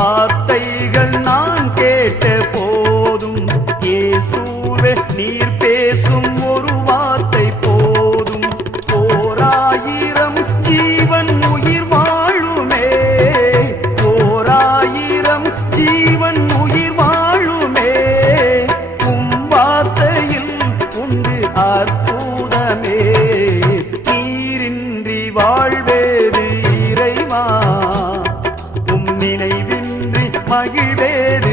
வார்த்தைகள் நான் கேட்ட போதும் இயேசுவே நீர் பேசும் ஒரு வார்த்தை போதும் ஓராயிரம் ஜீவன் உயிர் வாழுமே ஓராயிரம் ஜீவன் உயிர் வாழுமே வார்த்தையில் உண்டு அற்புதமே நீரின்றி வாழ்வேது இறைவா நினைவின்றி மகிழ்வேது